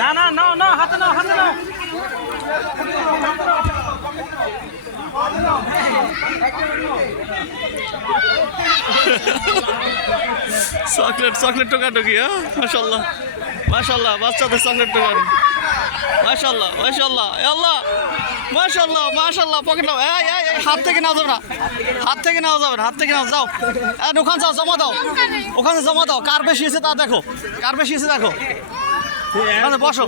না না নাও নাও হাতে নাও হাতে নাও। চকলেট চকলেট টোকাটুকি, হ্যাঁ মাশাল্লাহ মাশাল্লাহ, বাচ্চাদের চকলেট টোকান, মাশাল্লাহ মাশাল্লাহ আল্লাহ মাশাল্লাহ মাশাল্লাহ। পকেট নাও, এই এই এই, হাত থেকে নাও যাবে না, হাত থেকে নাও যাবে না, হাত থেকে নাও, যাও ওখানে যাও, জমা দাও, ওখানে জমা দাও। কার বেশি এসে তা দেখো, কার বেশি এসে দেখো। বসো,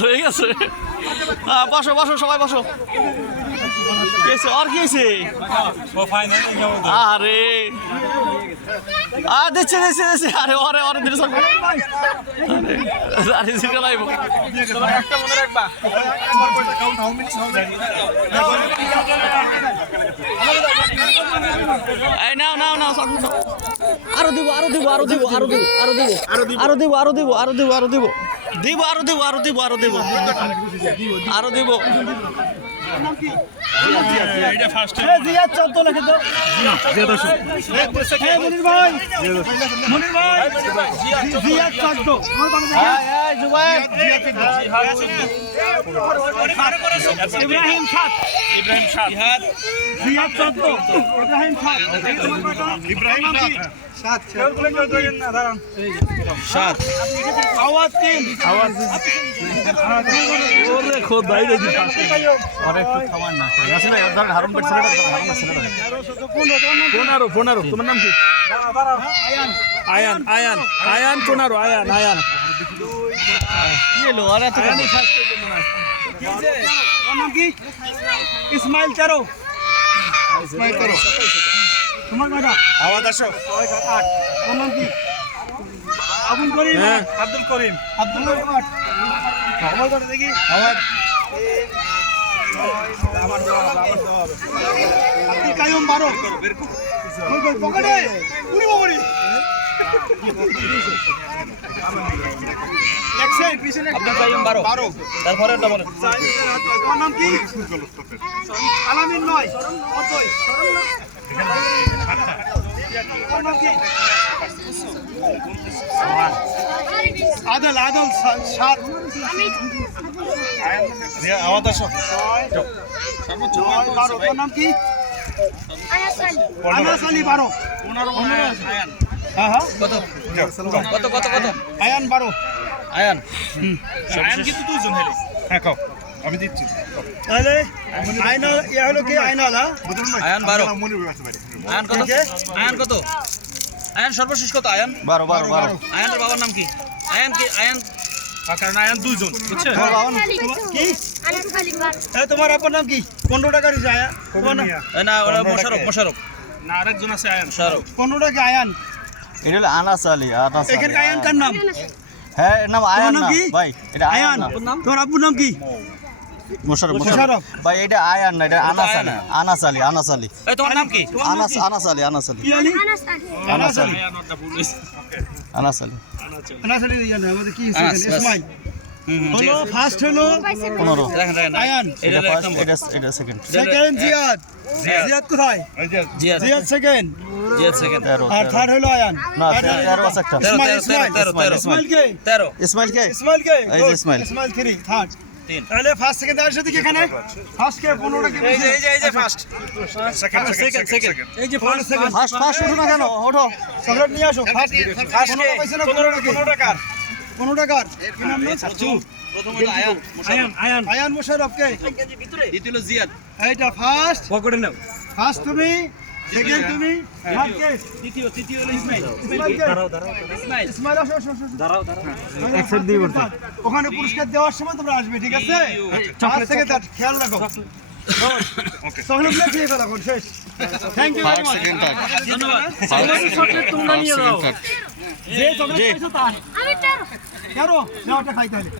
লয়ে গেছে, হ্যাঁ বসো বসো সবাই বসো। আর কি হয়েছে? আরে দিচ্ছে দিচ্ছে দিচ্ছে, আরে ওরে ওরে দিচ্ছে, আরে জিরো লাইব। এই নাও নাও নাও, আরো দিব আরো দিব আরো দিব আরো দিব আরো দিব আরো দিব আরো দিব আরো দিব আরো দিব দিব আরো দিব আরো দিব আরো দিব আরো দিব। এটা ফার্স্ট জিয়াদ 14 লাখ দাও। জিয়াদ মনির ভাই, মনির ভাই জিয়াদ 14। এই জুবাইর ইব্রাহিম 7, ইব্রাহিম 7, জিয়াদ 14, ইব্রাহিম 7, ইব্রাহিম 7, সাত আওয়াজ 3, আওয়াজ ওরে খোদাই রে জি আরে একটু খাবার না আছে না, ধর হারুন পেট ছেলেটা, হারুন ছেলেটা 15 15। তোমার নাম কি? আয়ান আয়ান আয়ান 15 আয়ান আয়ান কি এলো? আরে তো আমি ফার্স্ট থেকে মনে হয় কি যে তোমার নাম কি? ইসমাইল 13, ইসমাইল 13। তোমার কথা আওয়াজ আসো 8। তোমার নাম কি? আবুল করিম, আব্দুল করিম, আব্দুল করিম 8। আমার কথা দেখি আওয়াজ আমার জবাব আব্দুল কাইয়ুম 12। কই কই পকেটে পুরি বড়ি এক্সেন্ট পিছনে আব্দুল কাইয়ুম 12। তারপরে বলেন তোমার নাম কি? আলামিন 9। কতই তোমার নাম কি? আদল আদল 7। আওয়াজ আসো 12। তোমার নাম কি? আনাস আলী 12। 15 আয়ান। হ্যাঁ হ্যাঁ কত কত কত কত? আয়ান 12। আয়ান আয়ান কিন্তু দুইজন হলে। হ্যাঁ কও আমি দিচ্ছি তাহলে আয়না ইয়া হলো কি? আয়না না আয়ান 12। আয়ান কত? আয়ান কত? আয়ান সর্বশেষ কত? আয়ান 12 12 12। আয়ানের বাবার নাম কি? আয়ান কি? আয়ান কারণ আয়ান দুইজন, বুঝছেন? কি তোমার আপনার নাম কি? 15 টাকা দিছে আয়ান না, ওরা মোশারফ, মোশারফ না আরেকজন আছে আয়ান মোশারফ। 15 টাকা আয়ান, এটা হলো আনাস আলী। আনাস এখানে আয়ান কার নাম? হ্যাঁ এর নাম আয়ান না ভাই, এটা আয়ান। তোমার আব্বুর নাম কি? মোশারফ। মোশারফ ভাই, এটা আয়ান না, এটা আনাস আলী। আনাস আলী, আনাস আলী। এই তোমার নাম কি? আনাস আনাস আলী, আনাস আলী, কি আলী? আনাস আলী, আনাস আলী। আনাস আলী দিয়েন আমাদের কি ইসমাইল হলো ফার্স্ট হলো 15। আয়ান এটা ফার্স্ট, এটা সেকেন্ড। সেকেন্ড জিয়াদ। জিয়াদ কোথায়? Ziyad Ziyad second, Ziyad second. আর থার্ড হলো আয়ান না 13 আছে একটা। ইসমাইল কে? 13। ইসমাইল কে? ইসমাইল কে? এই যে ইসমাইল। ইসমাইল 3 থার্ড 3। তাহলে ফার্স্ট সেকেন্ড আর সাথে কি এখানে ফার্স্ট কে 15 টাকা? এই যে ফার্স্ট সেকেন্ড সেকেন্ড সেকেন্ড এই যে ফার্স্ট সেকেন্ড ফার্স্ট ফার্স্ট উঠো না কেন? ওঠো চকলেট নিয়ে আসো। ফার্স্ট ফার্স্ট কে 15 টাকা 15 টাকা কি নাম না? প্রথম হলো আয়ান আয়ান আয়ান আয়ান মোশাররফ কে? দ্বিতীয় হলো জিয়াদ। এইটা ফার্স্ট পকেটে নাও। ফার্স্ট তুমি, সেকেন্ড তুমি, থার্ড কে? তৃতীয় তৃতীয় হলো ইসমাইল। দাঁড়াও দাঁড়াও ইসমাইল ইসমাইল আসো আসো দাঁড়াও দাঁড়াও একসাথে দিয়ে বলতে ওখানে পুরস্কার দেওয়ার সময় তোমরা আসবে, ঠিক আছে? চকলেট থেকে তার খেয়াল রাখো। ওকে চকলেট খেয়ে ফেলো এখন শেষ। থ্যাংক ইউ ভেরি মাচ, ধন্যবাদ। চকলেট তোমরা নিয়ে যাও, যে চকলেট খাইছো তার আমি 13 নাও, এটা খাই তাহলে।